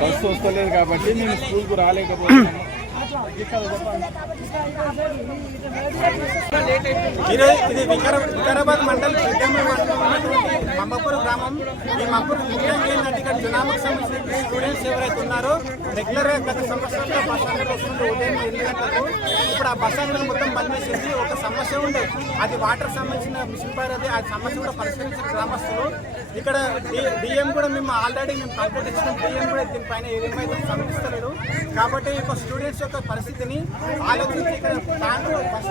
Bus వస్తలేదు కాబట్టి నేను స్కూల్కు రాలేకపోతున్నాను. ఈరోజు ఇది వికారాబాద్ మండలం. మమ్మపూర్ గ్రామం ఈ మమ్మపూర్ ముఖ్యంగా ఏంటంటే ఇక్కడ సంబంధించిన స్టూడెంట్స్ ఎవరైతే ఉన్నారో రెగ్యులర్గా గత సంవత్సరంలో బస్ స్టాండ్ వస్తుంది ఉదయం ఎనిమిది గంటలకు ఇప్పుడు ఆ బస్ స్టాండ్ మొత్తం బంద్ చేసేసి ఒక సమస్య ఉండే. అది వాటర్ సంబంధించిన మిషన్ పైర్ అది ఆ సమస్య కూడా పరిష్కరించిన గ్రామస్తులు. ఇక్కడ డిఎం కూడా మేము ఆల్రెడీ మేము కంప్లీట్ ఇచ్చిన డిఎం కూడా దీనిపైన ఏమైతే సమర్థిస్తలేడు కాబట్టి ఒక స్టూడెంట్స్ యొక్క పరిస్థితిని ఆలోచించి ఇక్కడ దాంట్లో బస్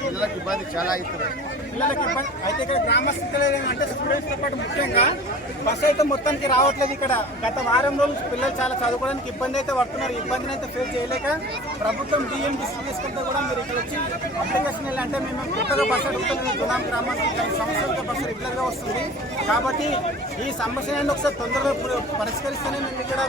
పిల్లలకు ఇబ్బంది చాలా అవుతుంది పిల్లలకి ఇబ్బంది అయితే ఇక్కడ గ్రామస్తులు ఏమంటే స్టూడెంట్స్తో పాటు ముఖ్యంగా బస్సు అయితే మొత్తానికి రావట్లేదు ఇక్కడ గత వారం రోజులు పిల్లలు చాలా చదువుకోవడానికి ఇబ్బంది అయితే పడుతున్నారు ఇబ్బందిని అయితే ఫేస్ చేయలేక ప్రభుత్వం డిఎం డిస్ట్రిక్ట్ తీసుకుంటే కూడా మీరు ఇక్కడ వచ్చి అప్లికేషన్ వెళ్ళి అంటే మేము కొత్తగా బస్సు అడుగుతున్నాం గులాం గ్రామానికి గత సంవత్సరాలుగా బస్సు రెగ్యులర్గా వస్తుంది కాబట్టి ఈ సమస్య అనేది ఒకసారి తొందరగా పరిస్థితి పరిష్కరిస్తేనే మేము ఇక్కడ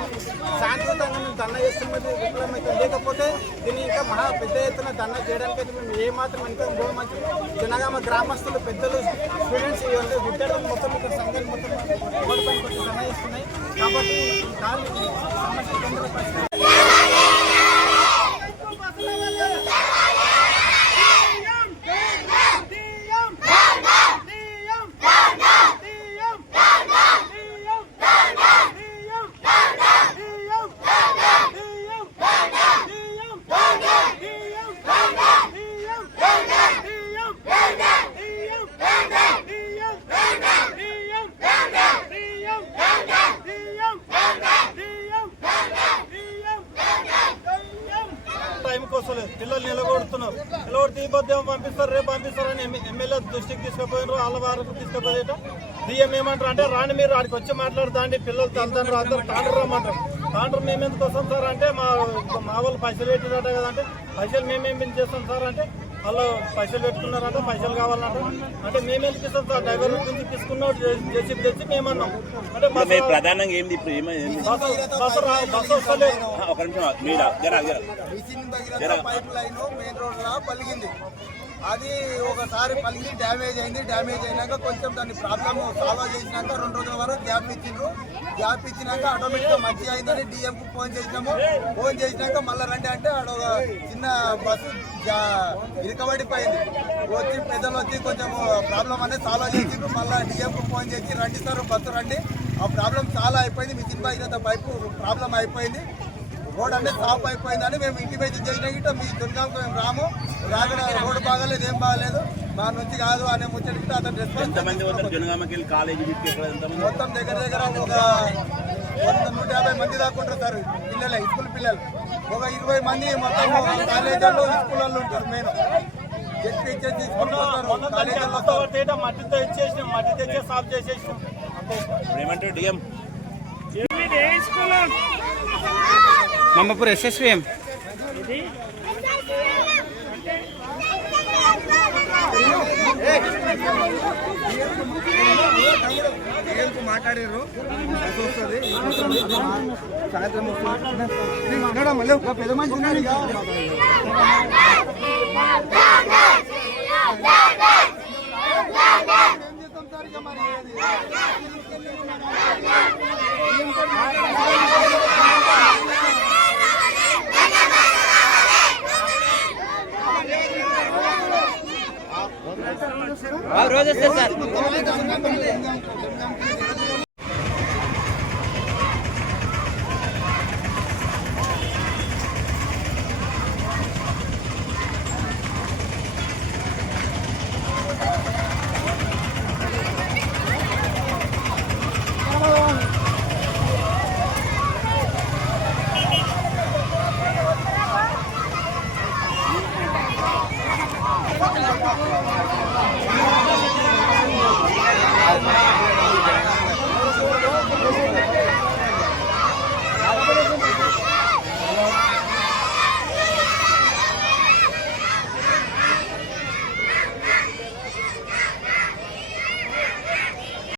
శాంతియుతంగా మేము దండ చేస్తున్నది విఫలమైతే లేకపోతే దీన్ని ఇంకా మహా పెద్ద ఎత్తున దండ చేయడానికి అయితే మేము ఏ మాత్రం ఇంకా గోమంచి జనగామ గ్రామస్తులు పెద్దలు స్టూడెంట్స్ ఇవ్వండి విద్యార్థులు మొత్తం ఇక్కడ సంఘాలు మొత్తం రోడ్డు పైన కొంచెం దండ చేస్తున్నాయి కాబట్టి దాని సమస్య తొందరగా పరిష్కరి- టైంకి వస్తలేదు పిల్లలు నిలబడుతున్నారు నిలబడితే ఈ పంపిస్తారు? రేపు పంపిస్తారని ఎమ్మెల్యే దృష్టికి తీసుకుపోయినారు. వాళ్ళ వారికి తీసుకుపోయేట. డిఎం ఏమంటారు అంటే రాని మీరు ఆడికి వచ్చి మాట్లాడుతాండి పిల్లలు తల్లిదండ్రులు అందరూ తాండ్రు రమ్మంటారు. తాండ్రు మేము ఎందుకు వస్తాం సార్ అంటే మా మా వాళ్ళు పైసలు పెట్టినట్ట కదంటే పైసలు మేమేం చేస్తాం సార్ అంటే వాళ్ళు పైసలు పెట్టుకున్నారంట పైసలు కావాలంట. అంటే మేము ఎందుకు ఇస్తాం సార్? డ్రైవర్ నుంచి తీసుకున్నాడు చేసి తెచ్చి మేమన్నాం అంటే ప్రధానంగా ఏంది ఇప్పుడు? ఏమైంది బస్సు బస్సు రా- బస్సు వస్తలేదు ఒక నిమిషం మీరా జరా జరా. మిషన్ దగ్గర పైప్ లైన్ మెయిన్ రోడ్ లా పలిగింది. అది ఒకసారి పలిగి డ్యామేజ్ అయింది. డ్యామేజ్ అయినాక కొంచెం దాని ప్రాబ్లమ్ సాల్వ్ చేసినాక రెండు రోజుల వరకు గ్యాప్ ఇచ్చిండ్రు. గ్యాప్ ఇచ్చినాక ఆటోమేటిక్గా మంచిగా అయిందని డిఎం కు ఫోన్ చేసినాము. ఫోన్ చేసినాక మళ్ళీ రండి అంటే ఆడ ఒక చిన్న బస్సు జా- ఇరుకబడిపోయింది. వచ్చి పెద్దలు వచ్చి కొంచెం ప్రాబ్లం అనేది సాల్వ్ చేసిండ్రు. మళ్ళీ డిఎం కు ఫోన్ చేసి రండి సార్ బస్సు రండి. ఆ ప్రాబ్లం చాలా అయిపోయింది. మిషన్ భగీరథ పైపు ప్రాబ్లం అయిపోయింది. రోడ్ అంటే స్టాప్ అయిపోయిందని మేము ఇంటిమేషన్ చేసిన. గిట్ట మీ దుర్గాంకు మేము రాము. రాకడ రోడ్డు బాగాలేదు ఏం బాగాలేదు. మా నుంచి కాదు అనే ముచ్చట గిట్ట అతను రెస్పాన్స్ కాలేజీ మొత్తం దగ్గర దగ్గర ఒక వంద నూట యాభై మంది దాకా ఉంటారు సార్. పిల్లలే స్కూల్ పిల్లలు. ఒక ఇరవై మంది మొత్తం కాలేజీల్లో స్కూళ్ళల్లో ఉంటారు మెయిన్ చెప్పి వస్తారు మట్టితో ఇచ్చేసినాం మట్టి తెచ్చే సాఫ్ చేసేసినాం ఇప్పుడు ఏమంటారు డిఎం మమ్మపూర్ ఎస్ఎస్విఎం మాట్లాడారు వస్తుంది సాయంత్రం వస్తుంది మళ్ళీ ఒక పెద్ద మంచి మరి రోజు వస్తే సార్.